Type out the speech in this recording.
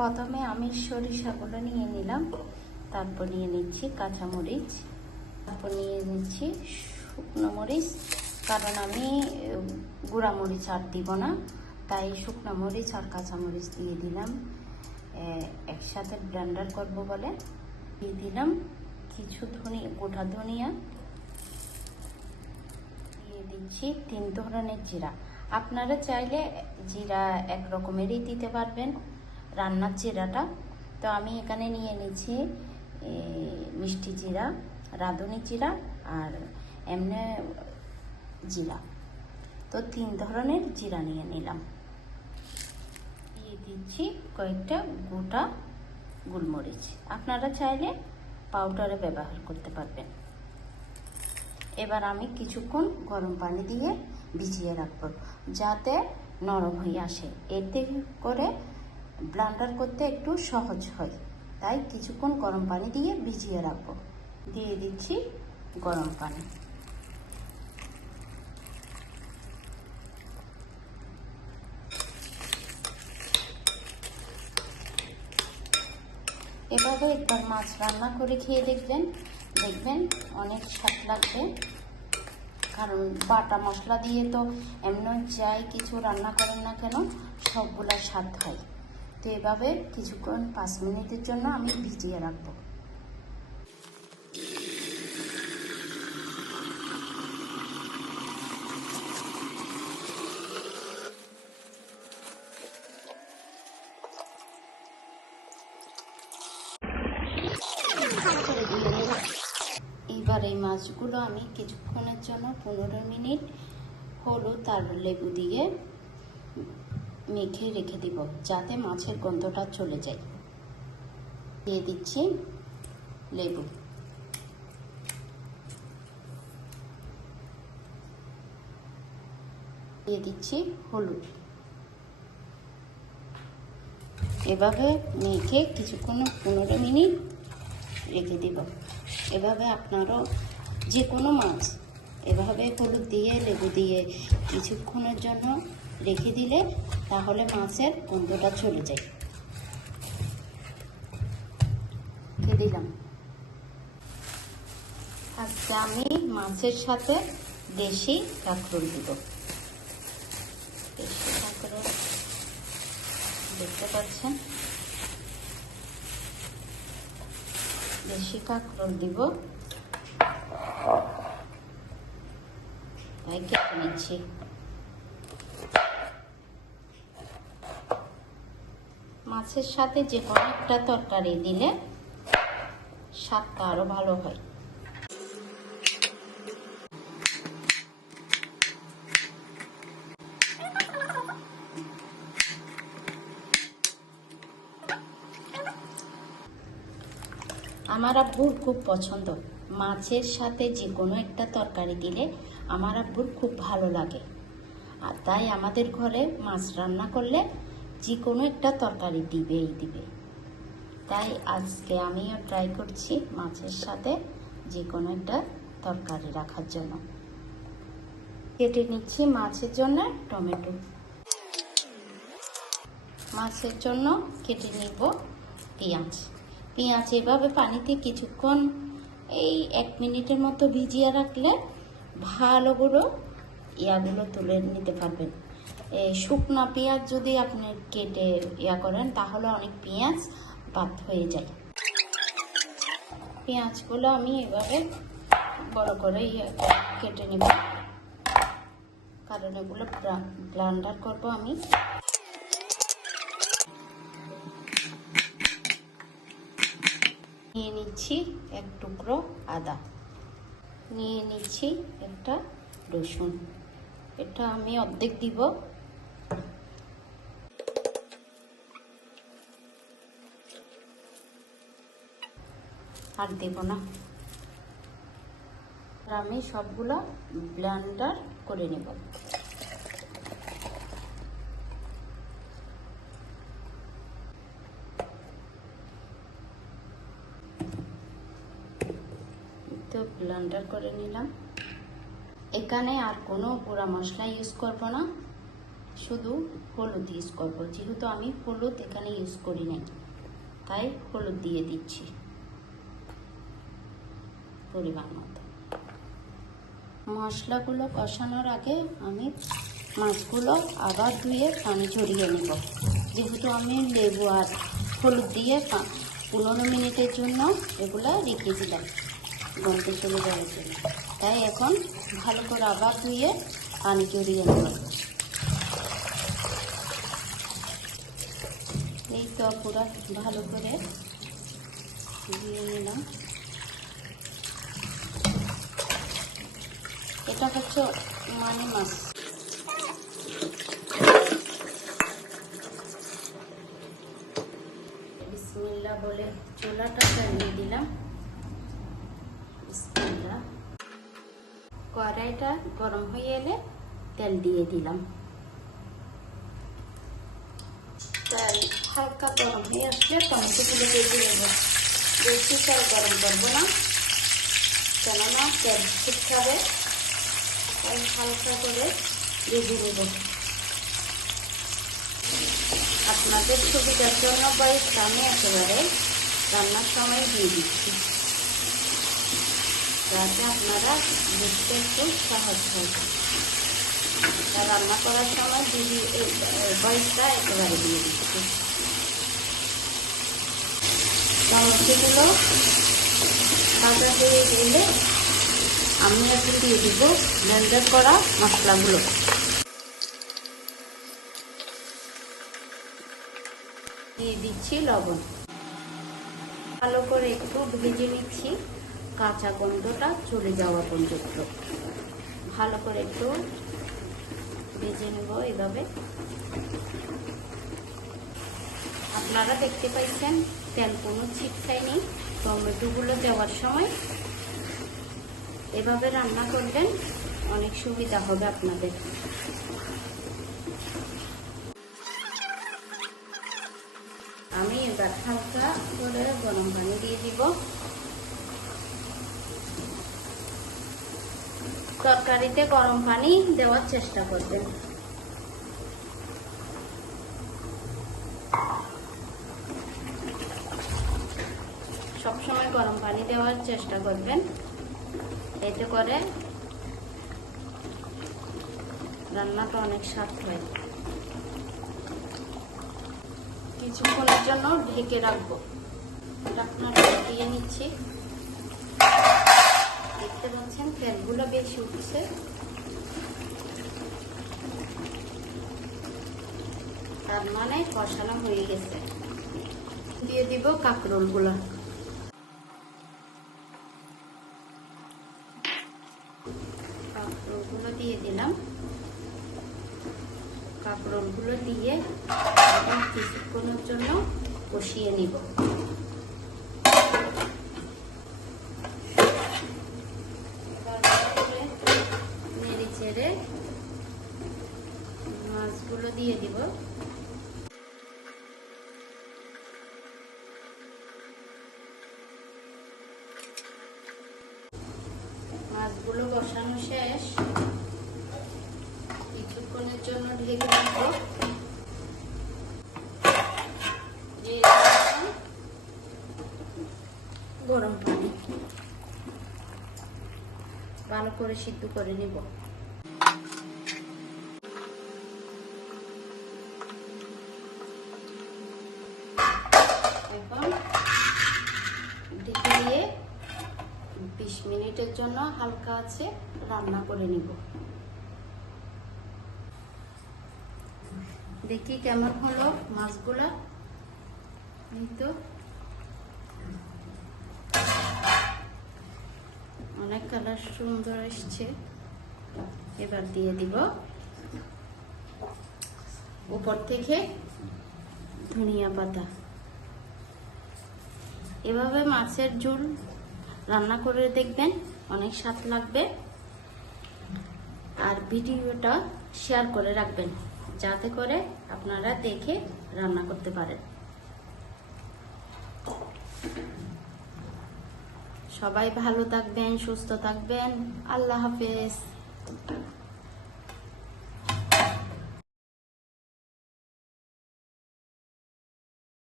প্রথমে আমি সরিষাগুলো নিয়ে নিলাম, তারপর নিয়ে নিচ্ছি কাঁচামরিচ, তারপর নিয়ে নিচ্ছি শুকনো মরিচ, কারণ আমি গুঁড়া মরিচ আর দিব না, তাই শুকনো মরিচ আর কাঁচামরিচ দিয়ে দিলাম। একসাথে ব্লেন্ডার করব বলে দিয়ে দিলাম কিছু গোটা ধনিয়া, দিয়ে দিচ্ছি 3 ধরনের জিরা। আপনারা চাইলে জিরা এক রকমেরই দিতে পারবেন, রান্নার জিরাটা। তো আমি এখানে নিয়ে নিচ্ছি মিষ্টি জিরা, রাঁধুনি জিরা আর এমনি জিরা। তো 3 ধরনের জিরা নিয়ে নিলাম। দিয়ে দিচ্ছি কয়েকটা গোটা গোলমরিচ, আপনারা চাইলে পাউডারে ব্যবহার করতে পারবেন। এবার আমি কিছুক্ষণ গরম পানি দিয়ে ভিজিয়ে রাখবো যাতে নরম হয়ে আসে, এতে করে ব্লেন্ডার করতে একটু সহজ হয়। তাই কিছুক্ষণ গরম পানি দিয়ে ভিজিয়ে রাখবো। দিয়ে দিচ্ছি গরম পানি। এভাবে একবার মাছ রান্না করে খেয়ে দেখবেন অনেক স্বাদ লাগবে। কারণ বাটা মশলা দিয়ে তো এমন যাই কিছু রান্না করেন না কেন সবগুলা স্বাদ হয়। তো এভাবে কিছুক্ষণ 5 মিনিটের জন্য আমি ভিজিয়ে রাখবো। এবার এই মাছগুলো আমি কিছুক্ষণের জন্য 15 মিনিট হলুদ আর লেবু দিয়ে মেখে রেখে দিব যাতে মাছের গন্ধটা চলে যায়। দিয়ে দিচ্ছি লেবু, দিয়ে দিচ্ছি হলুদ। এভাবে মেখে কিছুক্ষণ 15 মিনিট রেখে দিব। এভাবে আপনারাও যে কোনো মাছ এভাবে হলুদ দিয়ে লেবু দিয়ে কিছুক্ষণের জন্য রেখে দিলে তাহলে মাছের গন্ধটা চলে যায়। রেখে দিলাম। আজকে আমি মাছের সাথে দেশি কাঁকরোল দিব। দেশি কাঁকরোল দেখতে পাচ্ছেন, দেশি কাঁকরোল দিব, তাই কেটে নিচ্ছি। মাছের সাথে যে কোনো একটা তরকারি দিলে স্বাদটা আরো ভালো হয়। আমার আব্বুর খুব পছন্দ, মাছের সাথে যে কোনো একটা তরকারি দিলে আমার আব্বুর খুব ভালো লাগে। আর তাই আমাদের ঘরে মাছ রান্না করলে যে কোনো একটা তরকারি দিবে। তাই আজকে আমিও ট্রাই করছি মাছের সাথে যে কোনো একটা তরকারি রাখার জন্য। কেটে নিচ্ছি মাছের জন্য টমেটো, মাছের জন্য কেটে নিব পেঁয়াজ। পেঁয়াজ এভাবে পানিতে কিছুক্ষণ এই 1 মিনিটের মতো ভিজিয়ে রাখলে ভালো করে ইয়াগুলো তুলে নিতে পারবেন। এই শুকনা পেঁয়াজ যদি আপনি কেটে করেন তাহলে অনেক পেঁয়াজ বাদ হয়ে যায়। পেঁয়াজগুলো আমি এভাবে বড় করে কেটে নেব, কারণ এগুলো ব্লেন্ডার করব আমি। নিয়ে নিচ্ছি 1 টুকরো আদা, নিয়ে নিচ্ছি একটা রসুন, এটা আমি অর্ধেক দিব, আর দেব না। আমি সবগুলো ব্লেন্ডার করে নেব। তো ব্লেন্ডার করে নিলাম। এখানে আর কোনো গুঁড়া মশলা ইউজ করব না, শুধু হলুদ ইউজ করবো, যেহেতু আমি হলুদ এখানে ইউজ করি নাই, তাই হলুদ দিয়ে দিচ্ছি পরিমাণ মতো। মশলাগুলো কষানোর আগে আমি মাছগুলো আবার ধুয়ে পানি ঝরিয়ে নেব, যেহেতু আমি লেবু আর হলুদ দিয়ে 15 মিনিটের জন্য এগুলো রেখেছিলাম গন্ধ চলে যাওয়ার জন্য, তাই এখন ভালো করে আবার ধুয়ে পানি ঝরিয়ে নেব। এই তো পুরো ভালো করে ধুয়ে নিলাম। এটা হচ্ছে মানে মাছ। বিসমিল্লাহ বলে চুলাটা জ্বালিয়ে দিলাম। বিসমিল্লাহ। কড়াইটা গরম হয়ে এলে তেল দিয়ে দিলাম। তেল হালকা গরম হয়ে আসলে টমেটোগুলো ভেজে নেব। বেশি তেল গরম করবো না, কেননা তেল শুকাবে, তাই হালকা করে ভেজে নেব। আপনাদের সুবিধার জন্য বয়সটা আমি একেবারে রান্নার সময় দিয়ে দিচ্ছি, যাতে আপনারা বুঝতে একটু সহজ হয়। রান্না করার সময় বয়সটা একেবারে দিয়ে দিচ্ছি। টমেটোগুলো ভাজা হয়ে গেলে আমি এখন দিয়ে দিব ব্লেন্ডার করা মশলাগুলো। দিয়ে দিচ্ছি লবণ। ভালো করে একটু ভেজে নিচ্ছি, কাঁচা গন্ধটা চলে যাওয়া পর্যন্ত ভালো করে একটু ভেজে নেব এভাবে। আপনারা দেখতে পাইছেন তেল কোনো ছিটকায়নি। টমেটোগুলো দেওয়ার সময় এভাবে রান্না করবেন, অনেক সুবিধা হবে আপনাদের। আমি এবার হালকা করে গরম পানি দিয়ে দিব। তরকারিতে গরম পানি দেওয়ার চেষ্টা করবেন। সবসময় গরম পানি দেওয়ার চেষ্টা করবেন, এতে করে রান্নাটা অনেক স্বাদ হয়। কিছুক্ষণের জন্য ঢেকে রাখবো। ঢাকনাটা দিয়ে নিচ্ছি। দেখতে পাচ্ছেন তেলগুলো বেশি উঠছে। তার মানে কষানো হয়ে গেছে। দিয়ে দিব কাঁকরোলগুলো। কাঁকরোলগুলো দিয়ে দিলাম। কাঁকরোলগুলো দিয়ে কিছুক্ষণের জন্য কষিয়ে নিব। নেড়ে চেড়ে মাছগুলো দিয়ে দিব। মাছগুলো বসানো শেষ। কিছুক্ষণের জন্য ঢেকে রাখবো। গরম পানি ভালো করে সিদ্ধ করে নিব। এখন ঢেকে দিয়ে 20 মিনিটের জন্য হালকা আছে রান্না করে নিব। দেখি কেমন হলো মাছগুলা। এই তো অনেক কালার সুন্দর এসছে। এবার দিয়ে দিব উপর থেকে ধনিয়া পাতা। এভাবে মাছের ঝোল রান্না করে দেখবেন, অনেক স্বাদ লাগবে। আর ভিডিওটা শেয়ার করে রাখবেন, যাতে করে আপনারা দেখে রান্না করতে পারেন। সবাই ভালো থাকবেন, সুস্থ থাকবেন। আল্লাহ হাফেজ।